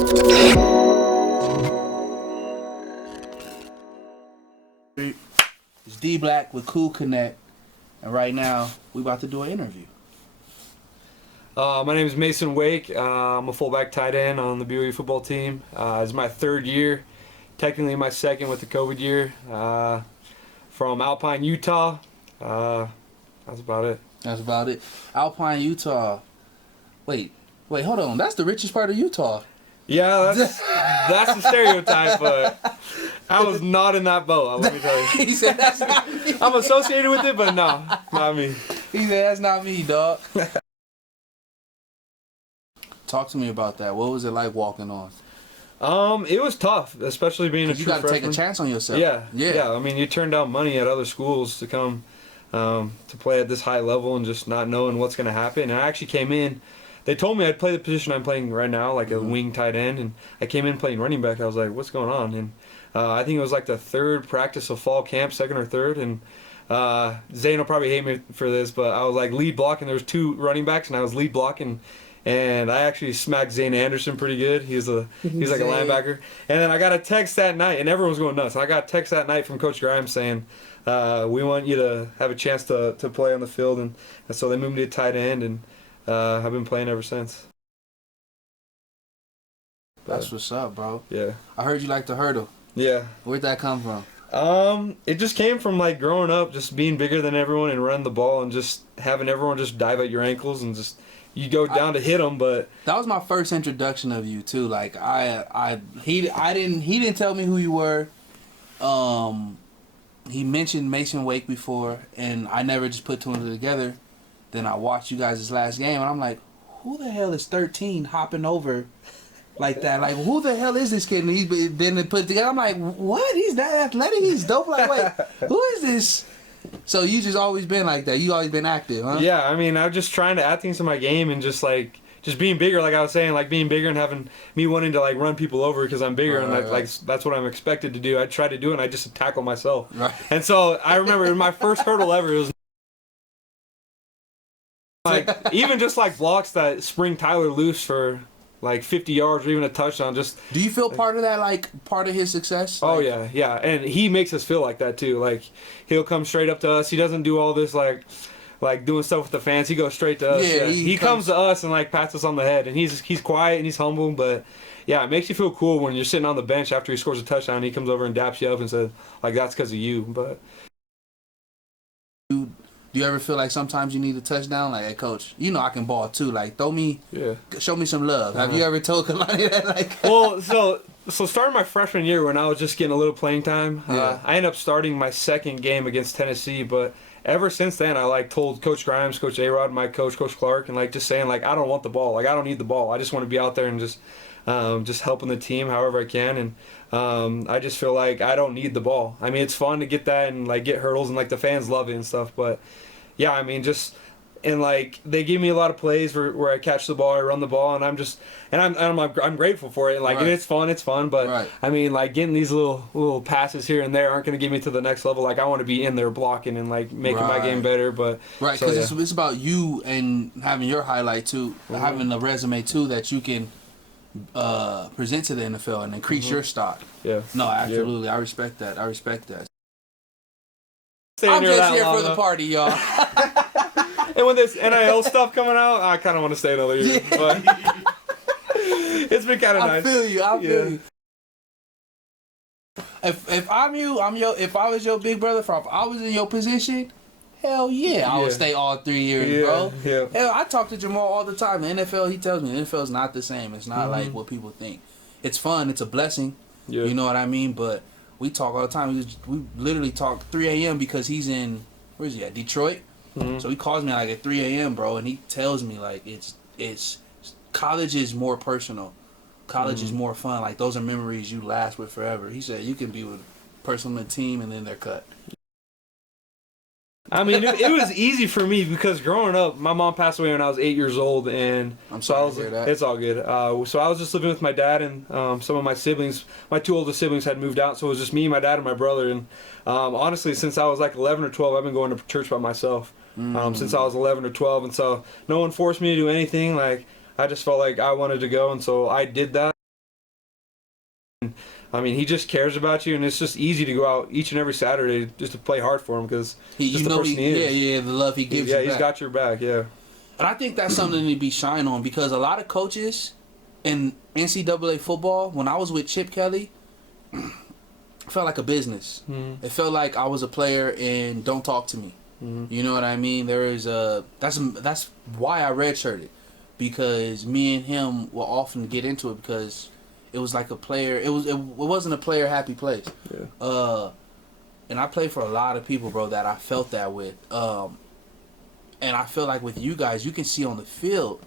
It's D BLACC with Cool Connect, and right now we about to do an interview. My name is Masen Wake. I'm a fullback tight end on the BYU football team. It's my third year, technically my second with the COVID year. From Alpine, Utah. That's about it. That's about it. Alpine, Utah. Wait, hold on. That's the richest part of Utah. Yeah, that's the stereotype, but I was not in that boat, let me tell you. He said that's not me. I'm associated with it, but no, not me. He said that's not me, dog. Talk to me about that. What was it like walking on? It was tough, especially being a true freshman. You got to take a chance on yourself. Yeah. I mean, you turn down money at other schools to come to play at this high level and just not knowing what's going to happen. And I actually came in. They told me I'd play the position I'm playing right now, like a wing tight end, and I came in playing running back. I was like, what's going on? And I think it was like the third practice of fall camp, second or third, and Zane will probably hate me for this, but I was like lead blocking. There was two running backs, and I was lead blocking, and I actually smacked Zane Anderson pretty good. He's like a linebacker. And then I got a text that night, and everyone was going nuts. I got a text that night from Coach Grimes saying, we want you to have a chance to play on the field, and so they moved me to tight end, and I've been playing ever since. That's what's up, bro. Yeah. I heard you like to hurdle. Yeah. Where'd that come from? It just came from like growing up, just being bigger than everyone and running the ball and just having everyone just dive at your ankles and just you go down to hit them. But that was my first introduction of you too. Like he didn't tell me who you were. He mentioned Masen Wake before, and I never just put two and two together. Then I watched you guys' last game, and I'm like, who the hell is 13 hopping over like that? Like, who the hell is this kid? And then they put it together. I'm like, what? He's that athletic? He's dope? Like, wait, who is this? So you just always been like that? You always been active, huh? Yeah, I mean, I'm just trying to add things to my game and just being bigger, like I was saying, like being bigger and having me wanting to like run people over because I'm bigger like that's what I'm expected to do. I try to do it and I just tackle myself. Right. And so I remember in my first hurdle ever, it was like even just like blocks that spring Tyler loose for like 50 yards or even a touchdown. Just do you feel part of that, like part of his success? Oh yeah, and he makes us feel like that too. Like he'll come straight up to us. He doesn't do all this like doing stuff with the fans. He goes straight to us. Yeah, he comes to us and like pats us on the head. And he's quiet and he's humble, but yeah, it makes you feel cool when you're sitting on the bench after he scores a touchdown. And he comes over and daps you up and says like that's because of you. But do you ever feel like sometimes you need a touchdown? Like, hey, coach, you know I can ball too. Like, show me some love. Have you ever told Kalani that? Like, well, so starting my freshman year when I was just getting a little playing time, I ended up starting my second game against Tennessee. But ever since then, I like told Coach Grimes, Coach A-Rod, my coach, Coach Clark, and like just saying like I don't want the ball. Like I don't need the ball. I just want to be out there and just helping the team however I can. And I just feel like I don't need the ball. I mean, it's fun to get that and like get hurdles and like the fans love it and stuff. But yeah, I mean, and like they give me a lot of plays where I catch the ball, I run the ball, and I'm grateful for it. And like and it's fun. But I mean, like getting these little passes here and there aren't going to get me to the next level. Like I want to be in there blocking and like making my game better. But because it's about you and having your highlight too, having a resume too that you can present to the NFL and increase your stock. Yeah. No, absolutely. Yeah. I respect that. I'm I'm just here for the party, y'all. And when this NIL stuff coming out, I kind of want to stay another year. But it's been kind of nice. I feel you. If I'm you, if I was your big brother, if I was in your position, hell yeah, I would stay all 3 years, bro. Yeah. Hell, I talk to Jamal all the time. The NFL, he tells me the NFL is not the same. It's not like what people think. It's fun. It's a blessing. Yeah. You know what I mean? But we talk all the time. We literally talk 3 a.m. because he's in, where is he at? Detroit. So he calls me like at 3 a.m., bro, and he tells me like it's college is more personal. College is more fun. Like those are memories you last with forever. He said you can be with a person on the team and then they're cut. I mean, it was easy for me because growing up, my mom passed away when I was 8 years old, and I'm sorry to hear that. It's all good. So I was just living with my dad and some of my siblings. My two oldest siblings had moved out, so it was just me, my dad, and my brother. And honestly, since I was like 11 or 12, I've been going to church by myself since I was 11 or 12, and so no one forced me to do anything. Like I just felt like I wanted to go, and so I did that. I mean, he just cares about you, and it's just easy to go out each and every Saturday just to play hard for him because he's the person he is. Yeah, the love he gives you back. He's got your back, yeah. And I think that's something to be shined on because a lot of coaches in NCAA football, when I was with Chip Kelly, it felt like a business. Mm-hmm. It felt like I was a player and don't talk to me. Mm-hmm. You know what I mean? That's why I redshirted, because me and him will often get into it because it was like a player. It wasn't a player happy place. Yeah. And I played for a lot of people, bro, that I felt that with. And I feel like with you guys, you can see on the field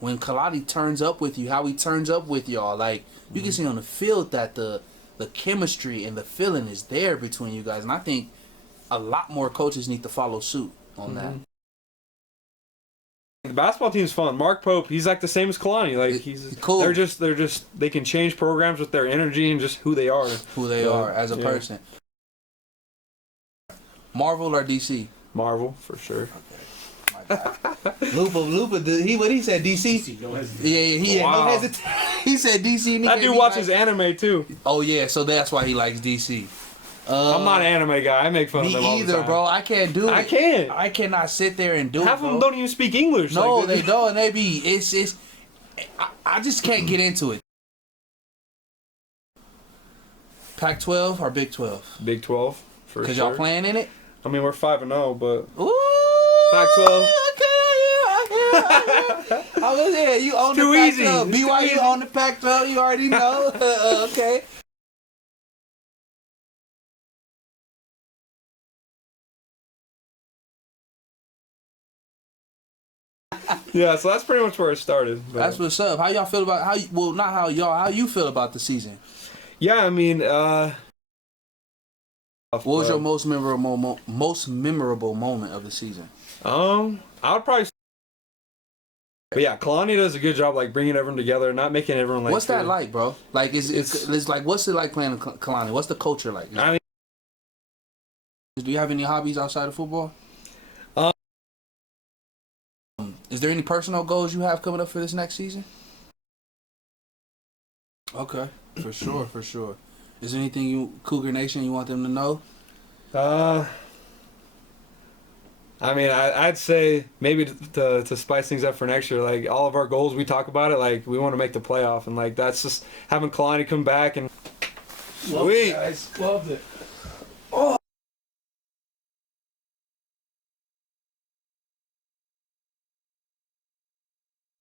when Kalani turns up with you, how he turns up with y'all. Like you can see on the field that the chemistry and the feeling is there between you guys. And I think a lot more coaches need to follow suit on that. The basketball team's fun. Mark Pope, he's like the same as Kalani. Like he's cool. They can change programs with their energy and just who they are. Who they are as a person. Marvel or DC? Marvel for sure. Okay. My God. Lupa. What he said? DC. No hesitation. Yeah, he had no hesitation. He said DC. That dude watches anime too. Oh yeah, so that's why he likes DC. I'm not an anime guy. I make fun of them all the time. Me either, bro. I can't do it. I can't. I cannot sit there and do it. Half of them don't even speak English. No, they don't. And they be. I just can't get into it. Pac-12 or Big 12? Big 12 for sure. Because y'all playing in it? I mean, we're 5-0, but ooh, Pac-12. Okay, I was there. You own the Pac-12. BYU on the Pac-12. You already know. Okay. Yeah, so that's pretty much where it started. But. That's what's up. How y'all feel about how you feel about the season? Yeah, I mean, what was your most memorable moment of the season? I would probably. But yeah, Kalani does a good job, like bringing everyone together, not making everyone like. What's that like, bro? Like, it's like, what's it like playing Kalani? What's the culture like? I mean, do you have any hobbies outside of football? Is there any personal goals you have coming up for this next season? Okay, for sure. Is there anything Cougar Nation, you want them to know? I mean, I'd say maybe to spice things up for next year, like all of our goals, we talk about it, like we want to make the playoff, and like that's just having Kalani come back and. Loved it, guys. Loved it.